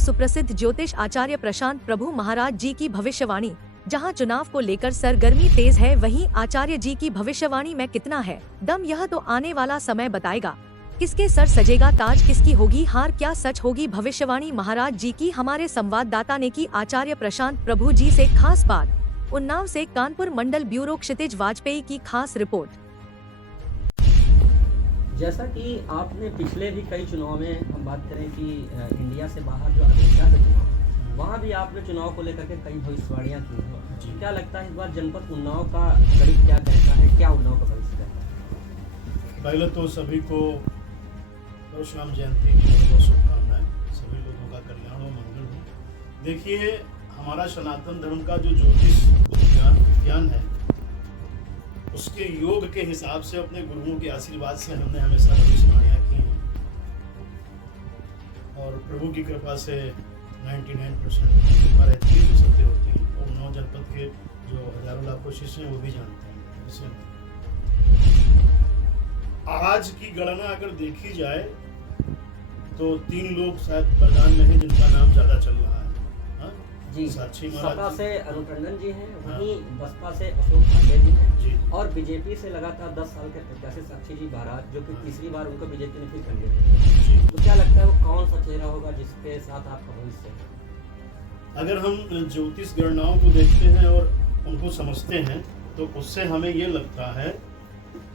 सुप्रसिद्ध ज्योतिष आचार्य प्रशांत प्रभु महाराज जी की भविष्यवाणी। जहां चुनाव को लेकर सरगर्मी तेज है, वहीं आचार्य जी की भविष्यवाणी में कितना है दम, यह तो आने वाला समय बताएगा। किसके सर सजेगा ताज, किसकी होगी हार, क्या सच होगी भविष्यवाणी महाराज जी की। हमारे संवाददाता ने की आचार्य प्रशांत प्रभु जी से खास बात। उन्नाव से कानपुर मंडल ब्यूरो क्षितिज वाजपेयी की खास रिपोर्ट। जैसा कि आपने पिछले भी कई चुनाव में हम बात करें कि इंडिया से बाहर जो अमेरिका से चुनाव, वहाँ भी आपने चुनाव को लेकर के कई भविष्यवाणियाँ की हैं। क्या लगता है इस बार जनपद उन्नाव का गणित क्या कहता है, क्या उन्नाव का भविष्य कहता है? पहले तो सभी को परशुराम जयंती की बहुत बहुत शुभकामनाएं। सभी लोगों का कल्याण हो, मंगल हो। देखिए, हमारा सनातन धर्म का जो ज्योतिष विज्ञान है, उसके योग के हिसाब से अपने गुरुओं के आशीर्वाद से हमने हमेशा भविष्यवाणियाँ की हैं और प्रभु की कृपा से 99% कृपा रहती है, जो सत्य होती है। और उन्नाव जनपद के जो हजारों लाखों शिष्य हैं वो भी जानते हैं इसे। आज की गणना अगर देखी जाए तो 3 लोग शायद मैदान में हैं जिनका नाम ज्यादा चल रहा है। हाँ? जी, साक्षी सपा महाराज से अरुण टंडन जी हैं, हाँ। वहीं बसपा से अशोक पांडे जी हैं जी। और बीजेपी से लगातार 10 साल के प्रत्याशी साक्षी जी महाराज, जो कि हाँ। तीसरी बार उनको बीजेपी ने फिर कैंडिडेट किया। जी। तो क्या लगता है वो कौन सा चेहरा होगा जिसके साथ आपका भविष्य है? अगर हम ज्योतिष गणनाओं को देखते हैं और उनको समझते हैं तो उससे हमें ये लगता है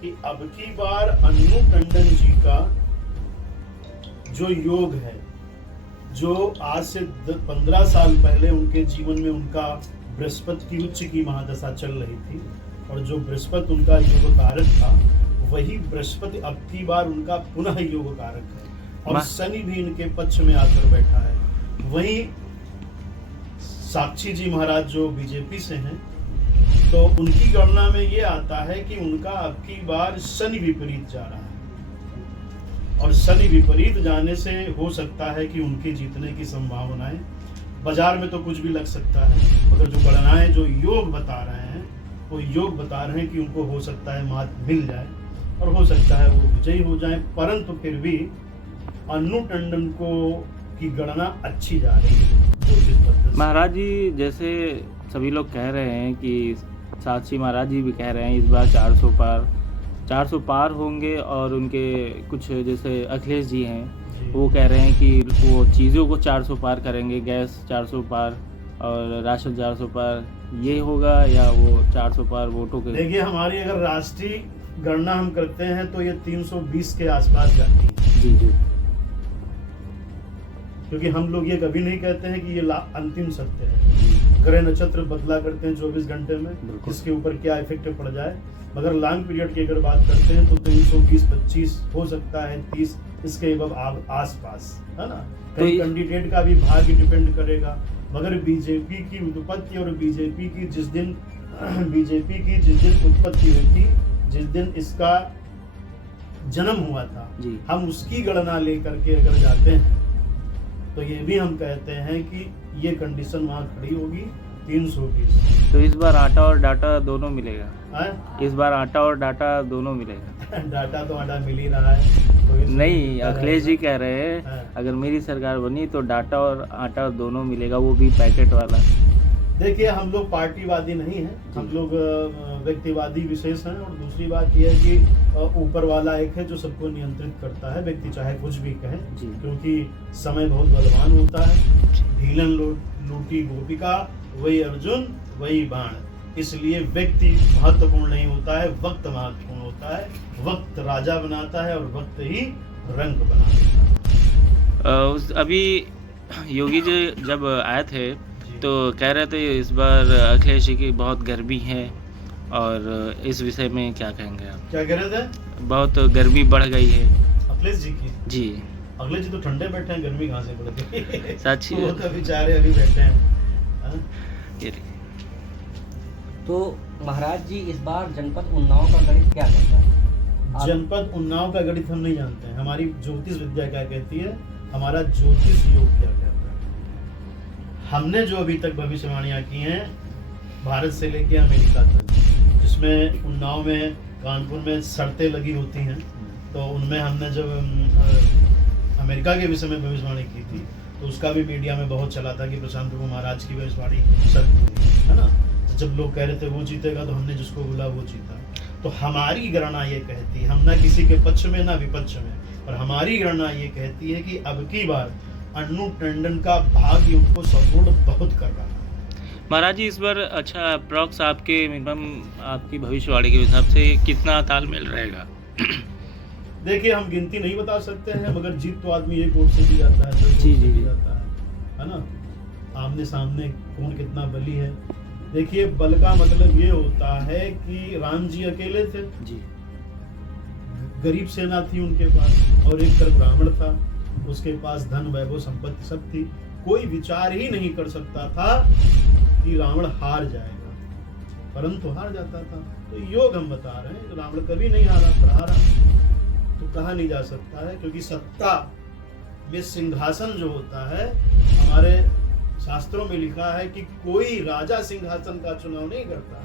कि अब की बार अन्नू टंडन जी का जो योग है, जो आज से 15 साल पहले उनके जीवन में उनका बृहस्पति की उच्च की महादशा चल रही थी और जो बृहस्पति उनका योग कारक था, वही बृहस्पति अब की बार उनका पुनः योग कारक है और शनि भी इनके पक्ष में आकर बैठा है। वहीं साक्षी जी महाराज जो बीजेपी से हैं, तो उनकी गणना में ये आता है कि उनका अब की बार शनि विपरीत जा रहा है और शनि विपरीत जाने से हो सकता है कि उनके जीतने की संभावनाएं, बाजार में तो कुछ भी लग सकता है, मगर जो गणनाएं जो योग बता रहे हैं वो योग बता रहे हैं कि उनको हो सकता है मात मिल जाए और हो सकता है वो विजयी हो जाए। परंतु फिर भी अन्नू टंडन को की गणना अच्छी जा रही है महाराज जी। जैसे सभी लोग कह रहे हैं कि साक्षी महाराज जी भी कह रहे हैं इस बार 400 पार होंगे और उनके कुछ जैसे अखिलेश जी हैं वो कह रहे हैं कि वो चीज़ों को 400 पार करेंगे, गैस 400 पार और राशन 400 पार, ये होगा या वो 400 पार वोटों के? देखिए, हमारी अगर राष्ट्रीय गणना हम करते हैं तो ये 320 के आसपास जाती है। जी जी। क्योंकि हम लोग ये कभी नहीं कहते हैं कि ये अंतिम सत्य है। ग्रह नक्षत्र बदला करते हैं 24 घंटे में, इसके ऊपर क्या इफेक्ट पड़ जाए, मगर लॉन्ग पीरियड की अगर बात करते हैं तो 320-25 हो सकता है, 30 इसके आसपास, है ना। कई कैंडिडेट का भी भाग्य डिपेंड करेगा, मगर बीजेपी की उत्पत्ति और बीजेपी की जिस दिन उत्पत्ति हुई थी, जिस दिन इसका जन्म हुआ था, हम उसकी गणना लेकर के अगर जाते हैं तो ये भी हम कहते हैं कि ये कंडीशन वहाँ खड़ी होगी 320। तो इस बार आटा और डाटा दोनों मिलेगा? है? इस बार आटा और डाटा दोनों मिलेगा? डाटा तो आटा मिल ही रहा है। नहीं, अखिलेश जी कह रहे हैं अगर मेरी सरकार बनी तो डाटा और आटा दोनों मिलेगा, वो भी पैकेट वाला। देखिए, हम लोग पार्टीवादी नहीं हैं, हम लोग व्यक्तिवादी विशेष हैं। और दूसरी बात यह है कि ऊपर वाला एक है जो सबको नियंत्रित करता है, व्यक्ति चाहे कुछ भी कहे, क्योंकि समय बहुत बलवान होता है। ढीलन लूटी गोपिका, वही अर्जुन वही बाण। इसलिए व्यक्ति महत्वपूर्ण नहीं होता है, वक्त महत्वपूर्ण होता है। वक्त राजा बनाता है और वक्त ही रंग बना देता है। अभी योगी जी जब आए थे तो कह रहे थे इस बार अखिलेश जी की बहुत गर्मी है, और इस विषय में क्या कहेंगे आप? क्या कह रहे थे? बहुत गर्मी बढ़ गई है अखिलेश जी की? जी। अखिलेश जी तो ठंडे बैठे हैं, गर्मी कहाँ से बढ़ गई? साक्षी वो तो बेचारे अभी बैठे हैं। तो महाराज जी, इस बार जनपद उन्नाव का गणित क्या कहता है? जनपद उन्नाव का गणित हम नहीं जानते हैं। हमारी ज्योतिष विद्या क्या कहती है, हमारा ज्योतिष योग क्या कहता है। हमने जो अभी तक भविष्यवाणियां की हैं भारत से लेकर अमेरिका तक, जिसमें उन्नाव में, कानपुर में शर्तें लगी होती हैं, तो उनमें हमने जब अमेरिका के विषय में भविष्यवाणी की थी तो उसका भी मीडिया में बहुत चला था कि प्रशांत प्रभु महाराज की भविष्यवाणी सत्य हुई, है ना। जब लोग कह रहे थे वो जीतेगा, तो हमने जिसको बोला वो जीता। तो हमारी गणना ये कहती है, हम ना किसी के पक्ष में ना विपक्ष में, और हमारी गणना ये कहती है कि अब की बार अन्नू टंडन का भाग्य उनको सपोर्ट बहुत कर रहा है। महाराज जी, इस बार अच्छा अप्रॉक्स आपके मिनिमम आपकी भविष्यवाणी के हिसाब से कितना तालमेल रहेगा? देखिए, हम गिनती नहीं बता सकते हैं, मगर जीत तो आदमी एक ओर से भी जाता है, जी जाता है ना। आमने सामने कौन कितना बली है। देखिए, बल का मतलब ये होता है कि राम जी अकेले थे जी, गरीब सेना थी उनके पास, और एक तरफ रावण था, उसके पास धन वैभव संपत्ति सब थी। कोई विचार ही नहीं कर सकता था कि रावण हार जाएगा, परंतु हार जाता था। तो योग हम बता रहे हैं, रावण कभी नहीं हारा, पर हारा तो कहा नहीं जा सकता है, क्योंकि सत्ता में सिंहासन जो होता है, हमारे शास्त्रों में लिखा है कि कोई राजा सिंहासन का चुनाव नहीं करता,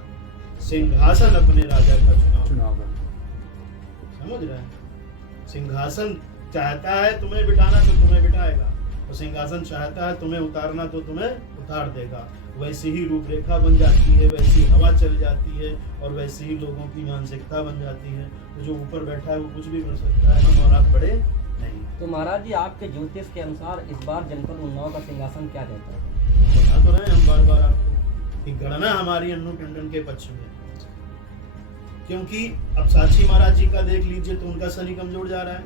सिंहासन अपने राजा का चुनाव करता। समझ रहे हैं? सिंहासन चाहता है तुम्हें बिठाना तो तुम्हें बिठाएगा, और सिंहासन चाहता है तुम्हें उतारना तो तुम्हें उतार देगा। वैसी ही रूपरेखा बन जाती है, वैसी हवा चल जाती है, और वैसे ही लोगों की मानसिकता बन जाती है। तो जो ऊपर बैठा है वो कुछ भी कर सकता है, हम और आप बड़े नहीं। तो महाराज जी, आपके ज्योतिष के अनुसार इस बार जनपद उन्नाव का सिंहासन क्या कहता है? बता तो रहे हैं हम बार बार आपको कि गणना हमारी अन्नू टंडन के पक्ष में, क्योंकि अब साक्षी महाराज जी का देख लीजिए तो उनका शनि कमजोर जा रहा है।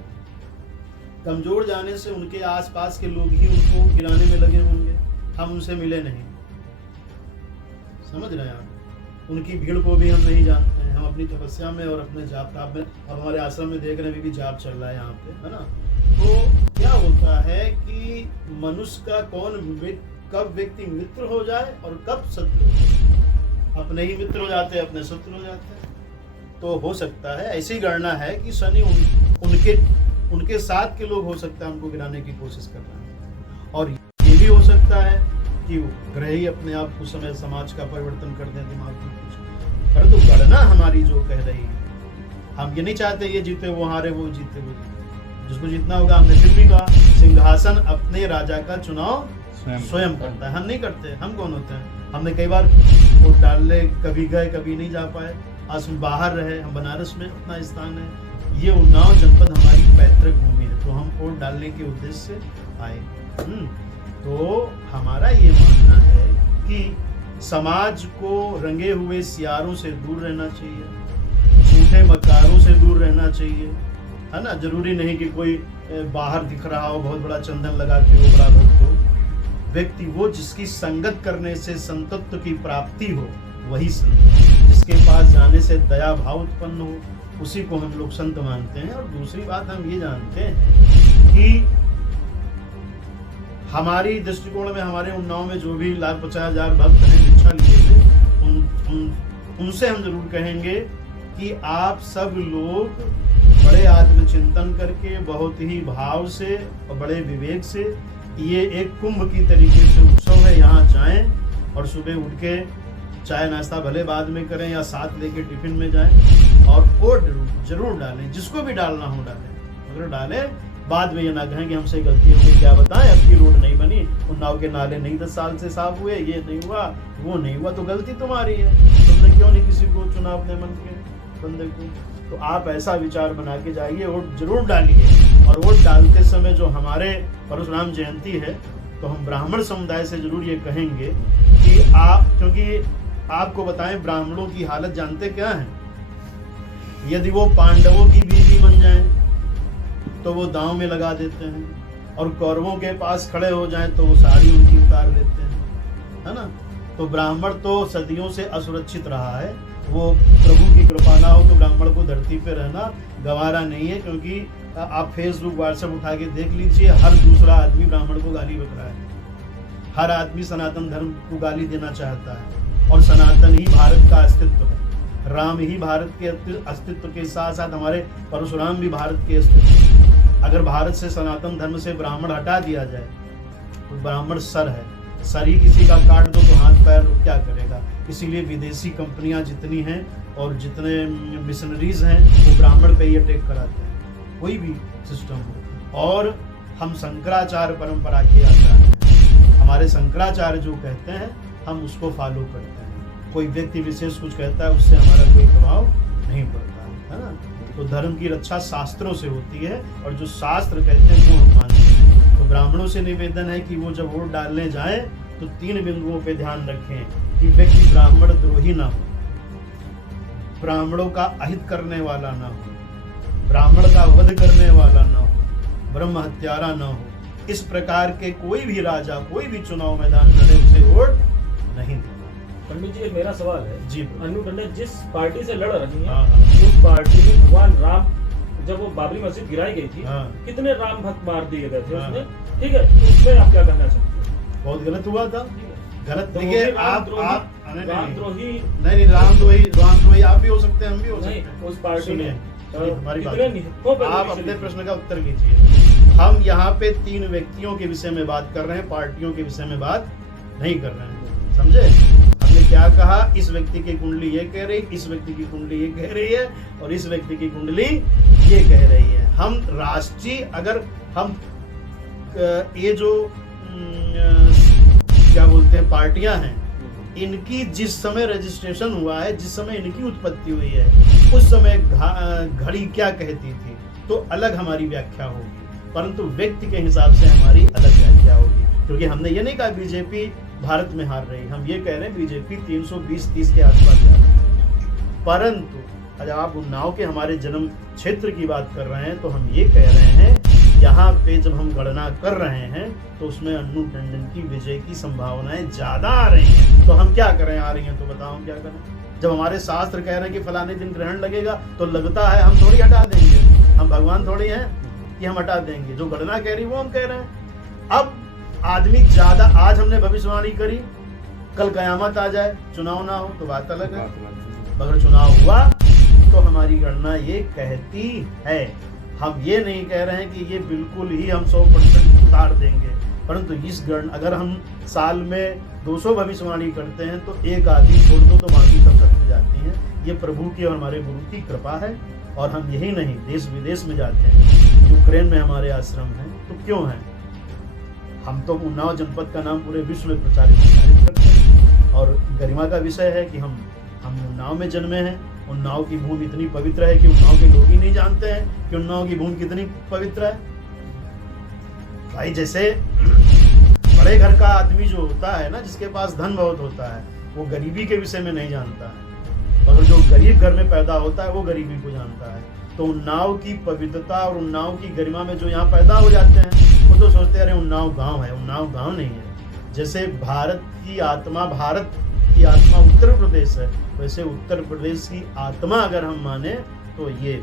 कमजोर जाने से उनके आसपास के लोग ही उनको गिराने में लगे होंगे, हम उनसे मिले नहीं। समझ रहे हैं आप? उनकी भीड़ को भी हम नहीं जानते हैं, हम अपनी तपस्या में और अपने जाप ताप में, अब हमारे आश्रम में देख रहे हैं भी जाप चल रहा है यहाँ पे, है ना। तो क्या होता है कि मनुष्य का कब व्यक्ति मित्र हो जाए और कब शत्रु हो जाए। अपने ही मित्र हो जाते हैं, अपने शत्रु हो जाते हैं। तो हो सकता है, ऐसी गणना है कि शनि उनके साथ के लोग हो सकता है उनको गिराने की कोशिश कर रहे हैं, और ये भी हो सकता है कि ग्रह ही अपने आप उस समय समाज का परिवर्तन कर दें, दिमाग में कुछ। परंतु गणना हमारी जो कह रही है, हम ये नहीं चाहते ये जीते वो हारे, वो जीते वो जीते। जिसको जीतना होगा, हमने फिर भी कहा सिंहासन अपने राजा का चुनाव स्वयं करता है, हम नहीं करते। हम कौन होते हैं? हमने कई बार वोट डालने कभी गए, कभी नहीं जा पाए। आज हम बाहर रहे, हम बनारस में अपना स्थान है, ये उन्नाव जनपद हमारी पैतृक भूमि है, तो हम वोट डालने के उद्देश्य से आए। तो हमारा ये मानना है कि समाज को रंगे हुए सियारों से दूर रहना चाहिए, झूठे मक्कारों से दूर रहना चाहिए, है ना। जरूरी नहीं कि कोई बाहर दिख रहा हो बहुत बड़ा चंदन लगा के वो बड़ा भक्त हो। व्यक्ति वो जिसकी संगत करने से संतत्व की प्राप्ति हो, वही संत। जिसके पास जाने से दया भाव उत्पन्न हो, उसी को हम लोग संत मानते हैं। और दूसरी बात हम ये जानते हैं कि हमारी दृष्टिकोण में, हमारे उन्नाव में जो भी 1,50,000 भक्त हैं दीक्षा लिए हुए, उनसे हम जरूर कहेंगे कि आप सब लोग बड़े आत्मचिंतन करके, बहुत ही भाव से और बड़े विवेक से, ये एक कुंभ की तरीके से उत्सव है, यहाँ जाएं और सुबह उठ के चाय नाश्ता भले बाद में करें या साथ लेके टिफिन में जाएं, और वोट जरूर डालें, जिसको भी डालना हो डालें। अगर डालें, बाद में ये ना कहें कि हमसे गलती हो गई, क्या बताएं, अब की रोड नहीं बनी, उन्नाव के नाले नहीं 10 साल से साफ हुए, ये नहीं हुआ, वो नहीं हुआ, तो गलती तुम्हारी है। तुमने क्यों नहीं किसी को चुना अपने मन के बंदे को? तो आप ऐसा विचार बना के जाइए, वोट जरूर डालिए। और वोट डालते समय जो हमारे परशुराम जयंती है, तो हम ब्राह्मण समुदाय से जरूर ये कहेंगे कि आप, क्योंकि आपको बताएं ब्राह्मणों की हालत जानते क्या है? यदि वो पांडवों की बीवी बन जाएं तो वो दांव में लगा देते हैं, और कौरवों के पास खड़े हो जाएं तो वो साड़ी उनकी उतार लेते हैं, है ना। तो ब्राह्मण तो सदियों से असुरक्षित रहा है। वो प्रभु की कृपा ना हो तो ब्राह्मण को धरती पे रहना गंवारा नहीं है, क्योंकि आप फेसबुक व्हाट्सएप उठा के देख लीजिए, हर दूसरा आदमी ब्राह्मण को गाली बक रहा है। हर आदमी सनातन धर्म को गाली देना चाहता है, और सनातन ही भारत का अस्तित्व है। राम ही भारत के अस्तित्व के साथ साथ हमारे परशुराम भी भारत के अस्तित्व। अगर भारत से सनातन धर्म से ब्राह्मण हटा दिया जाए तो ब्राह्मण सर है, सर ही किसी का काट दो तो हाथ पैर क्या करेगा। इसीलिए विदेशी कंपनियां जितनी हैं और जितने मिशनरीज हैं वो ब्राह्मण पे ही अटैक कराते हैं, कोई भी सिस्टम हो। और हम शंकराचार्य परंपरा के आचार्य हैं। हमारे शंकराचार्य जो कहते हैं हम उसको फॉलो करते हैं। कोई व्यक्ति विशेष कुछ कहता है उससे हमारा कोई प्रभाव नहीं पड़ता है ना। तो धर्म की रक्षा शास्त्रों से होती है और जो शास्त्र कहते हैं वो हम मानते हैं। तो ब्राह्मणों से निवेदन है कि वो जब वोट डालने जाएं तो 3 बिंदुओं पे ध्यान रखें कि व्यक्ति ब्राह्मण द्रोही ना हो, ब्राह्मणों का अहित करने वाला ना हो, ब्राह्मण का वध करने वाला ना हो, ब्रह्म हत्यारा ना हो। इस प्रकार के कोई भी राजा कोई भी चुनाव मैदान लड़े उसे वोट नहीं देना। पंडित जी, मेरा सवाल है जी अन्नू टंडन जिस पार्टी से लड़ रही हैं, हाँ, हाँ। उस पार्टी में भगवान राम जब वो बाबरी मस्जिद गिराई गई थी, हाँ। कितने राम भक्त मार दिए गए थे हाँ। उसमें, ठीक है, तो उसमें आप क्या कहना चाहते हैं? बहुत गलत हुआ था। ठीक है। गलत तो देखिए वो भी आप रामद्रोही नहीं रामद्रोही आप भी हो सकते हैं, हम भी हो सकते नहीं, हैं। उस पार्टी सुनिए, में सुनिए, हमारी बात कितने सुनिए। निहत्थों पर आप गोली अपने चली? प्रश्न का उत्तर कीजिए। हम यहाँ पे 3 व्यक्तियों के विषय में बात कर रहे हैं, पार्टियों के विषय में बात नहीं कर रहे हैं, समझे। हमने क्या कहा, इस व्यक्ति की कुंडली ये कह रही, इस व्यक्ति की कुंडली ये कह रही है और इस व्यक्ति की कुंडली ये कह रही है। हम राष्ट्रीय अगर हम ये जो क्या बोलते हैं पार्टियां हैं, इनकी जिस समय रजिस्ट्रेशन हुआ है, जिस समय इनकी उत्पत्ति हुई है, उस समय घड़ी क्या कहती थी तो अलग हमारी व्याख्या होगी, परंतु व्यक्ति के हिसाब से हमारी अलग व्याख्या होगी। क्योंकि हमने ये नहीं कहा बीजेपी भारत में हार रही, हम ये कह रहे हैं बीजेपी 320-30 के आसपास जा रही है। परंतु जब आप उन्नाव के हमारे जन्म क्षेत्र की बात कर रहे हैं तो हम ये कह रहे हैं यहाँ पे जब हम गणना कर रहे हैं तो उसमें अन्नू टंडन की विजय की संभावनाएं ज्यादा आ रही हैं। तो हम क्या करें, आ रही हैं तो बताओ हम क्या करें। जब हमारे शास्त्र कह रहे हैं कि फलाने दिन ग्रहण लगेगा तो लगता है, हम थोड़ी हटा देंगे, हम भगवान थोड़ी हैं कि हम हटा देंगे। जो गणना कह रही वो हम कह रहे हैं। अब आदमी ज्यादा, आज हमने भविष्यवाणी करी, कल कयामत आ जाए, चुनाव ना हो तो बात अलग है। अगर चुनाव हुआ तो हमारी गणना ये कहती है। हम ये नहीं कह रहे हैं कि ये बिल्कुल ही हम 100% उतार देंगे, परंतु इस अगर हम साल में 200 भविष्यवाणी करते हैं तो एक आदमी छोड़ दो तो बाकी सब सत्य जाती हैं। ये प्रभु की और हमारे गुरु की कृपा है। और हम यही नहीं, देश विदेश में जाते हैं, यूक्रेन में हमारे आश्रम है, तो क्यों है, हम तो उन्नाव जनपद का नाम पूरे विश्व में प्रचारित करते हैं। और गरिमा का विषय है कि हम उन्नाव में जन्मे हैं। उन्नाव की भूमि इतनी पवित्र है कि उन्नाव के लोग ही नहीं जानते हैं कि उन्नाव की भूमि कितनी पवित्र है। भाई जैसे बड़े घर का आदमी जो होता है ना, जिसके पास धन बहुत होता है, वो गरीबी के विषय में नहीं जानता है, मगर जो गरीब घर में पैदा होता है वो गरीबी को जानता है। तो उन्नाव की पवित्रता और उन्नाव की गरिमा में जो यहाँ पैदा हो जाते हैं वो तो सोचते हैं अरे उन्नाव गाँव है। उन्नाव गाँव नहीं है। जैसे भारत की आत्मा उत्तर प्रदेश है, वैसे उत्तर प्रदेश की आत्मा अगर हम माने तो ये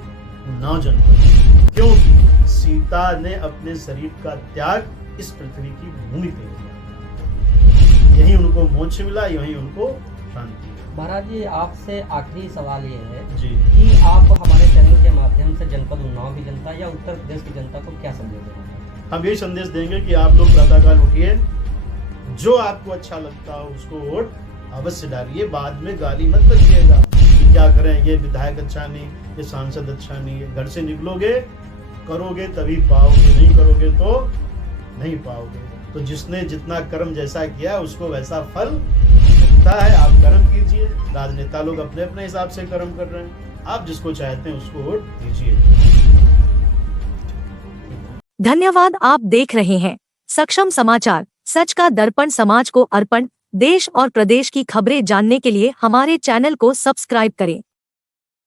उन्नाव जनपद, क्योंकि सीता ने अपने शरीर का त्याग इस पृथ्वी की भूमि पे किया। यही उनको मोक्ष मिला, यही उनको शांति। महाराज जी, आपसे आखिरी सवाल ये है जी कि आप हमारे चैनल के माध्यम से जनपद उन्नाव की जनता या उत्तर प्रदेश की जनता को क्या संदेश देना चाहते हैं? हम यही संदेश देंगे कि आप लोग प्रातःकाल उठिए, जो आपको अच्छा लगता हो उसको वोट अवश्य डालिए। बाद में गाली मत बकिएगा कि क्या करें, ये विधायक अच्छा नहीं, ये सांसद अच्छा नहीं है। घर से निकलोगे, करोगे तभी पाओगे, नहीं करोगे तो नहीं पाओगे। तो जिसने जितना कर्म जैसा किया उसको वैसा फल मिलता है। आप कर्म कीजिए। राजनेता लोग अपने अपने हिसाब से कर्म कर रहे हैं, आप जिसको चाहते हैं उसको वोट दीजिए। धन्यवाद। आप देख रहे हैं सक्षम समाचार, सच का दर्पण, समाज को अर्पण। देश और प्रदेश की खबरें जानने के लिए हमारे चैनल को सब्सक्राइब करें।